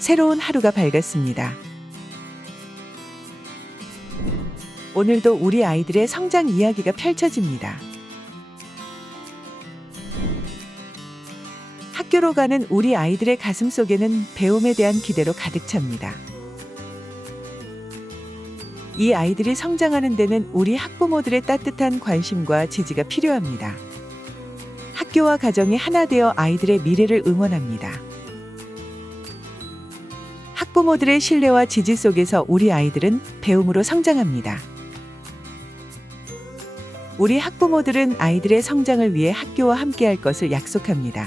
새로운 하루가 밝았습니다. 오늘도 우리 아이들의 성장 이야기가 펼쳐집니다. 학교로 가는 우리 아이들의 가슴 속에는 배움에 대한 기대로 가득 찹니다. 이 아이들이 성장하는 데는 우리 학부모들의 따뜻한 관심과 지지가 필요합니다. 학교와 가정이 하나 되어 아이들의 미래를 응원합니다. 학부모들의 신뢰와 지지 속에서 우리 아이들은 배움으로 성장합니다. 우리 학부모들은 아이들의 성장을 위해 학교와 함께할 것을 약속합니다.